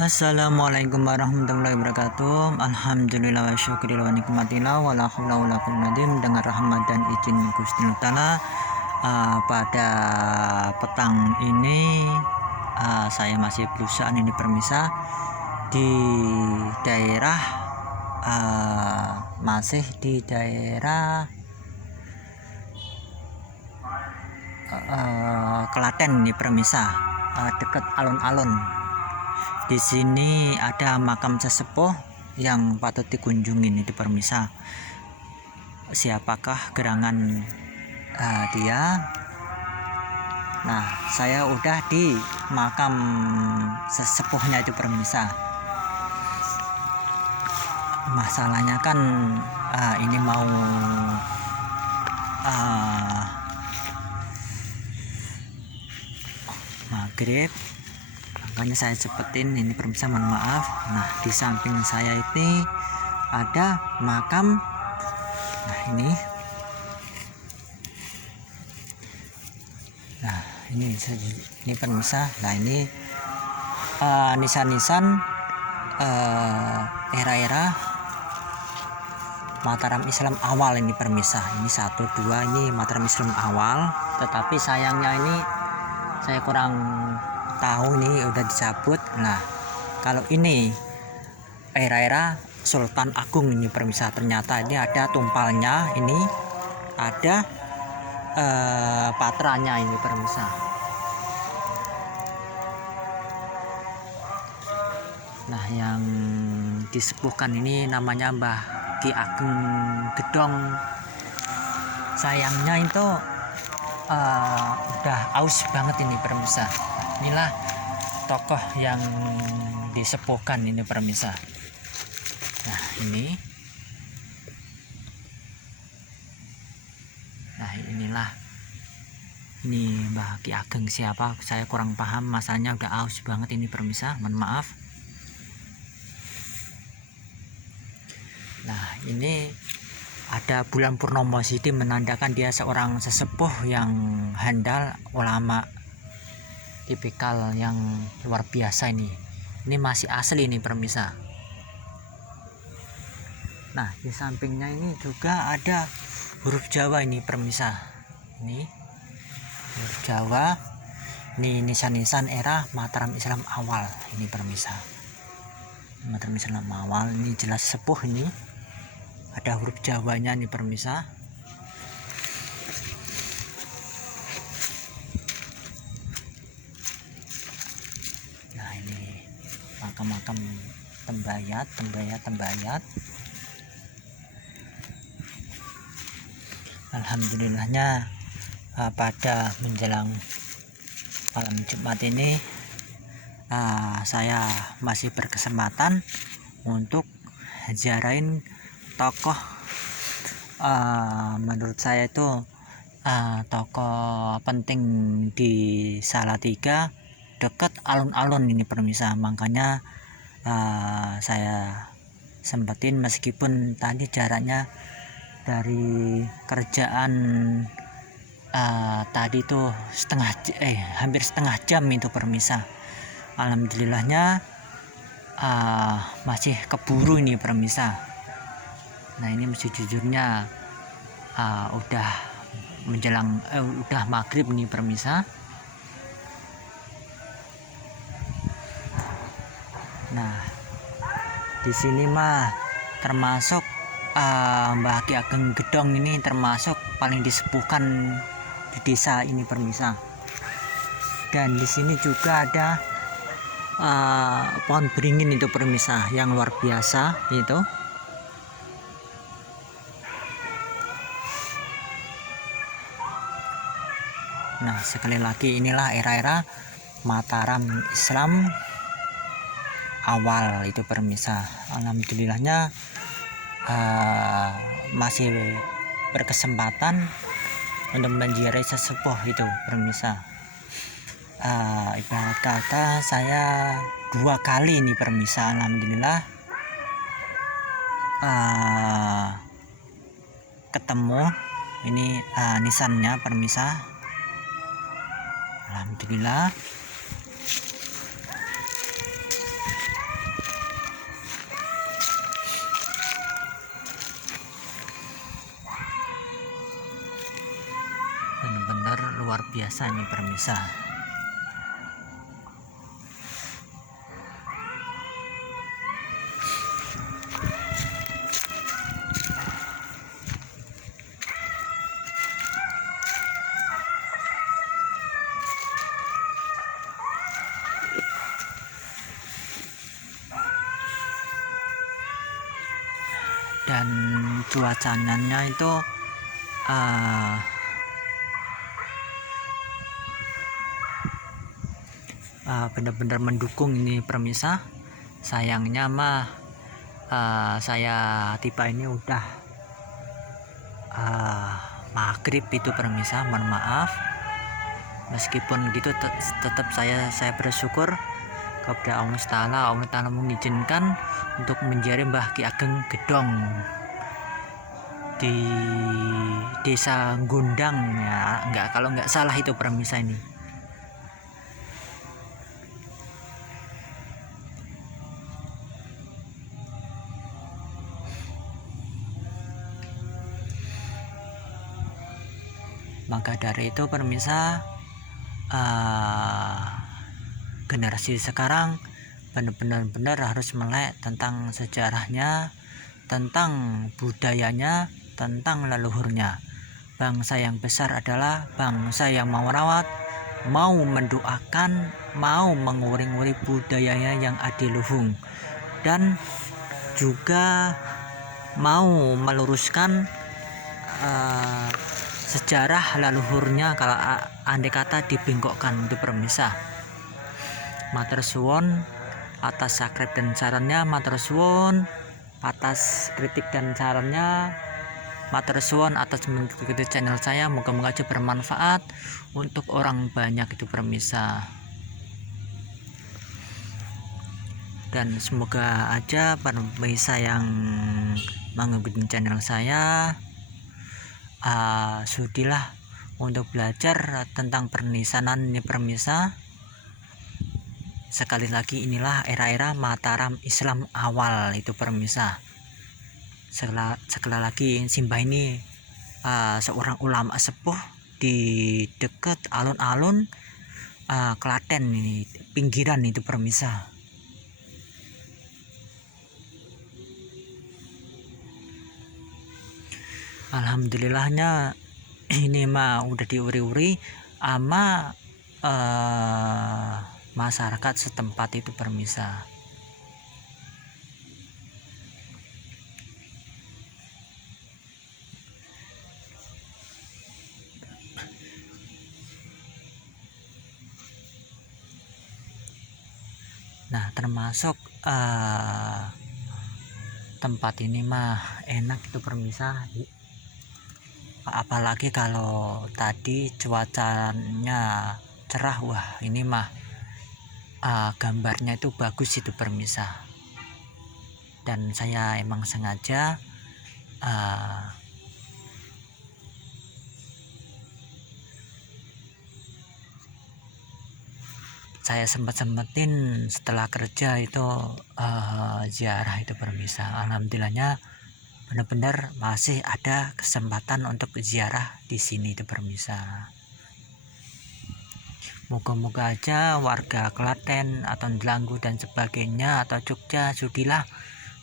Assalamualaikum warahmatullahi wabarakatuh. Alhamdulillah wa syukurillah wa nikmatillah wa la haula wa la quwwata dengan rahmat dan izin Gusti Ta'ala. Pada petang ini saya masih berusaha ini permisa di daerah masih di daerah Klaten ini permisa, dekat alun-alun. Di sini ada makam sesepuh yang patut dikunjungi di permisa. Siapakah gerangan dia? Nah, saya udah di makam sesepuhnya itu permisa. Masalahnya kan ini mau maghrib, makanya saya cepetin ini permisa, mohon maaf. Nah, di samping saya ini ada makam. Nah, ini permisa. Nah, ini nisan-nisan era-era Mataram Islam awal ini permisa. Ini 1, 2 ini Mataram Islam awal, tetapi sayangnya ini saya kurang tahu nih udah dicabut. Nah, kalau ini era-era Sultan Agung ini permisa, ternyata ini ada tumpalnya, ini ada patranya ini permisa. Nah, yang disepuhkan ini namanya Mbah Ki Ageng Gedong. Sayangnya itu udah aus banget ini permisa. Inilah tokoh yang disepuhkan ini permisa. Nah, inilah ini Mbah Ki Ageng siapa, saya kurang paham, masanya udah aus banget ini permisa, mohon maaf. Nah, ini ada bulan purnomo sidi, menandakan dia seorang sesepuh yang handal, ulama tipikal yang luar biasa ini. Ini masih asli ini permisa. Nah, di sampingnya ini juga ada huruf Jawa ini permisa. Ini huruf Jawa. Ini nisan-nisan era Mataram Islam awal ini permisa. Mataram Islam awal ini jelas sepuh ini. Ada huruf Jawanya nih permisa. Nah, ini makam-makam tembayat. Alhamdulillahnya pada menjelang malam Jumat ini saya masih berkesempatan untuk ziarahin tokoh menurut saya itu tokoh penting di Salatiga, dekat alun-alun ini permisa. Makanya saya sempetin, meskipun tadi jaraknya dari kerjaan tadi tuh hampir setengah jam itu permisa. Alhamdulillahnya masih keburu ini permisa. Nah, ini sejujurnya udah menjelang udah maghrib nih permisa. Nah, di sini mah termasuk Mbah Ki Ageng Gedong ini termasuk paling disepuhkan di desa ini permisa. Dan di sini juga ada pohon beringin itu permisa yang luar biasa itu. Nah, sekali lagi inilah era-era Mataram Islam awal itu permisa. Alhamdulillahnya masih berkesempatan untuk menziarahi sesepuh itu permisa. Ibarat kata saya 2 kali ini permisa. Alhamdulillah ketemu ini nisannya permisa. Alhamdulillah biasa nih permisa. Dan cuacanya itu benar-benar mendukung ini permisa. Sayangnya mah saya tiba ini udah maghrib itu permisa, mohon maaf. Meskipun gitu tetap saya bersyukur kepada Allah Ta'ala mengizinkan untuk menjadi Mbah Ki Ageng Gedong di desa Gondang ya, kalau nggak salah itu permisa ini. Maka dari itu permisa, generasi sekarang benar-benar harus melek tentang sejarahnya, tentang budayanya, tentang leluhurnya. Bangsa yang besar adalah bangsa yang mau merawat, mau mendoakan, mau menguring-uring budayanya yang adiluhung, dan juga mau meluruskan sejarah leluhurnya kalau andai kata dibengkokkan itu permisa. Matur suwun atas subscribe dan sarannya, matur suwun atas kritik dan sarannya, matur suwun atas mengikuti channel saya. Moga-moga aja bermanfaat untuk orang banyak itu permisa. Dan semoga aja para pemirsa yang mengikuti channel saya sudilah untuk belajar tentang pernisanan ini permisa. Sekali lagi inilah era-era Mataram Islam awal itu permisa. Sekali lagi Simbah ini seorang ulama sepuh di dekat alun-alun Klaten ini, pinggiran itu permisa. Alhamdulillahnya ini mah udah diuri-uri ama masyarakat setempat itu permisa. Nah, termasuk tempat ini mah enak itu permisa. Apalagi kalau tadi cuacanya cerah, wah ini mah gambarnya itu bagus itu permisa. Dan saya emang sengaja saya sempetin setelah kerja itu ziarah itu permisa. Alhamdulillahnya benar-benar masih ada kesempatan untuk ziarah di sini itu permisa. Moga-moga aja warga Klaten atau Delanggu dan sebagainya atau Jogja sudilah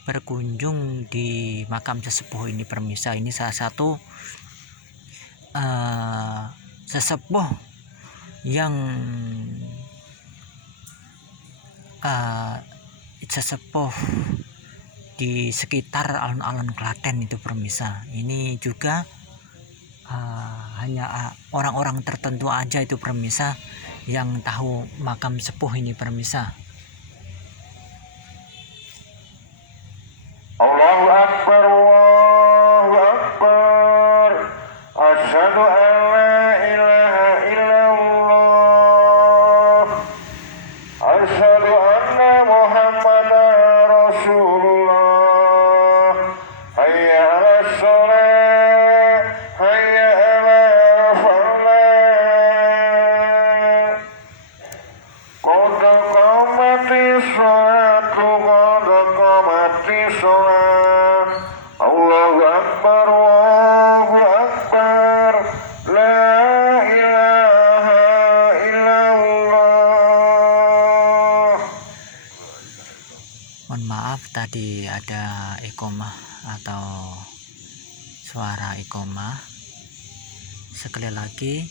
berkunjung di makam sesepuh ini permisa. Ini salah satu sesepuh yang sesepuh di sekitar alun-alun Klaten itu permisa. Ini juga hanya orang-orang tertentu aja itu permisa yang tahu makam sepuh ini permisa. Allahu Akbar, Allahu Akbar, asyhadu an la ilaha illallah, asyhadu anna Muhammadar Rasulullah, hayya 'alas shalah, hayya 'alal falah, qad qamat maaf tadi ada iqomah atau suara iqomah. Sekali lagi,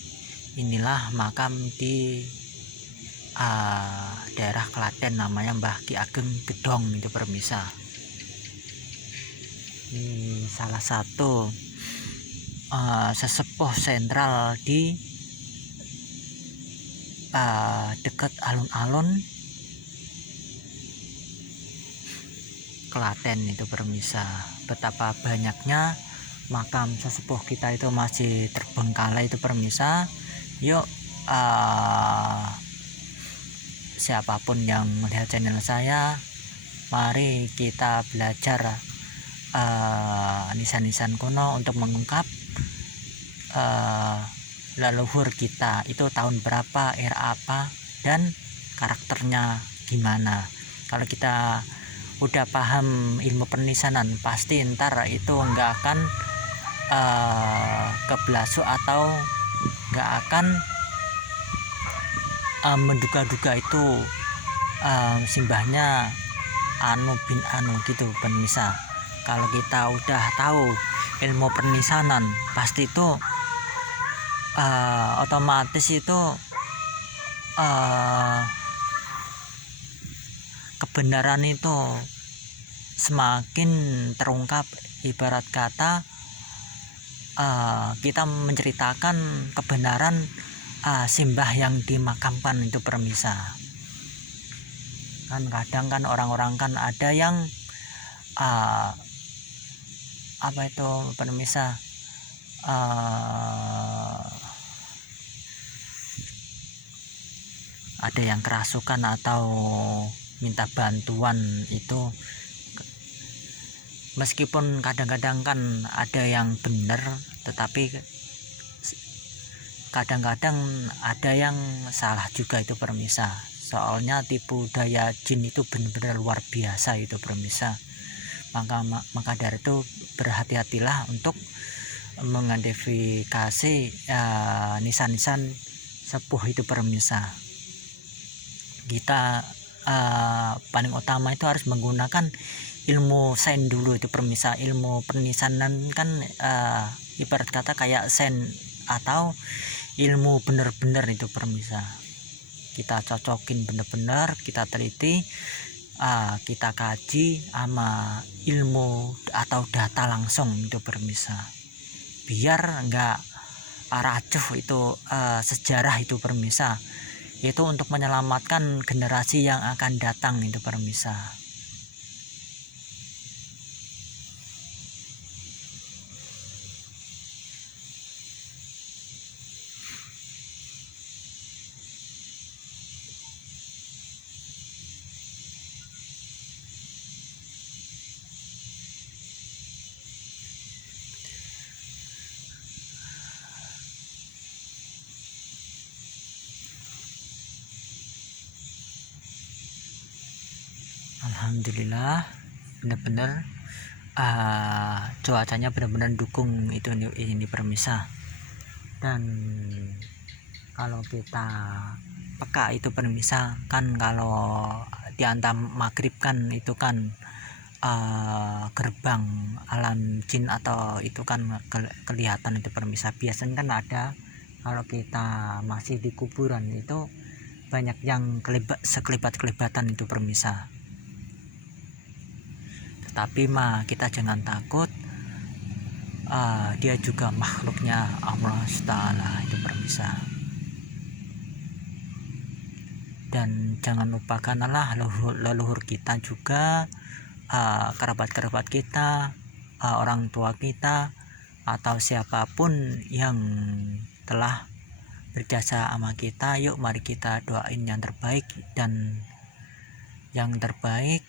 inilah makam di daerah Klaten, namanya Mbah Ki Ageng Gedong itu permisa. Ini salah satu sesepuh sentral di dekat alun-alun Klaten itu permisa. Betapa banyaknya makam sesepuh kita itu masih terbengkalai itu permisa. Yuk siapapun yang melihat channel saya, mari kita belajar nisan-nisan kuno untuk mengungkap leluhur kita itu tahun berapa, era apa, dan karakternya gimana. Kalau kita udah paham ilmu pernisanan, pasti ntar itu nggak akan keblasu atau nggak akan menduga-duga itu simbahnya anu bin anu gitu pemirsa. Kalau kita udah tahu ilmu pernisanan, pasti itu otomatis itu kebenaran itu semakin terungkap. Ibarat kata kita menceritakan kebenaran simbah yang dimakamkan itu permisa. Kan kadang kan orang-orang kan ada yang apa itu permisa, ada yang kerasukan atau minta bantuan itu, meskipun kadang-kadang kan ada yang benar, tetapi kadang-kadang ada yang salah juga itu permisa. Soalnya tipu daya jin itu benar-benar luar biasa itu permisa. Maka dari itu berhati-hatilah untuk mengidentifikasi nisan-nisan sepuh itu permisa. Kita paling utama itu harus menggunakan ilmu sen dulu itu permisa. Ilmu pernisanan kan ibarat kata kayak sen atau ilmu bener-bener itu permisa. Kita cocokin bener-bener, kita teliti, kita kaji sama ilmu atau data langsung itu permisa, biar enggak racuh itu sejarah itu permisa. Itu untuk menyelamatkan generasi yang akan datang itu permisa. Alhamdulillah, benar-benar cuacanya benar-benar dukung itu ini permisa. Dan kalau kita peka itu permisa kan, kalau diantam maghrib kan itu kan gerbang alam jin atau itu kan kelihatan itu permisa. Biasanya kan ada, kalau kita masih di kuburan itu banyak yang sekelebat-kelebatan itu permisa. Tapi kita jangan takut, dia juga makhluknya Allah Ta'ala itu permisa. Dan jangan lupakanlah leluhur kita juga, kerabat-kerabat kita, orang tua kita, atau siapapun yang telah berjasa sama kita. Yuk mari kita doain yang terbaik, dan yang terbaik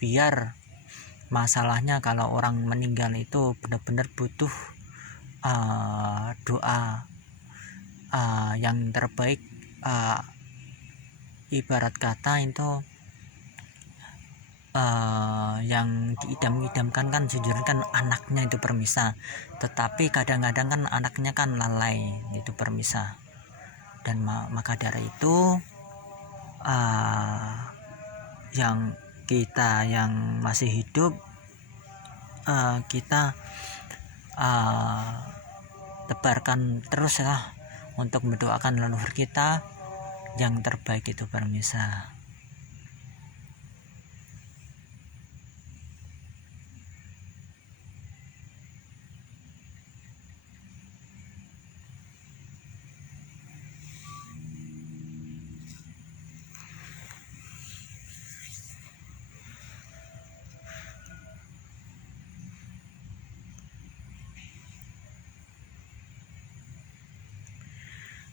biar masalahnya kalau orang meninggal itu benar-benar butuh doa yang terbaik. Ibarat kata itu yang diidam-idamkan kan sejujurnya kan anaknya itu permisa, tetapi kadang-kadang kan anaknya kan lalai itu permisa. Dan maka dari itu yang kita yang masih hidup, kita tebarkan terus lah untuk mendoakan leluhur kita yang terbaik itu pemirsa.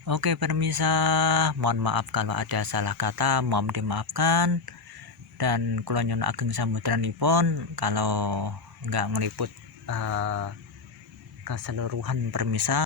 Oke pemirsa, mohon maaf kalau ada salah kata, mohon dimaafkan. Dan kula nyuwun ageng samudranipun kalau nggak ngeliput keseluruhan pemirsa.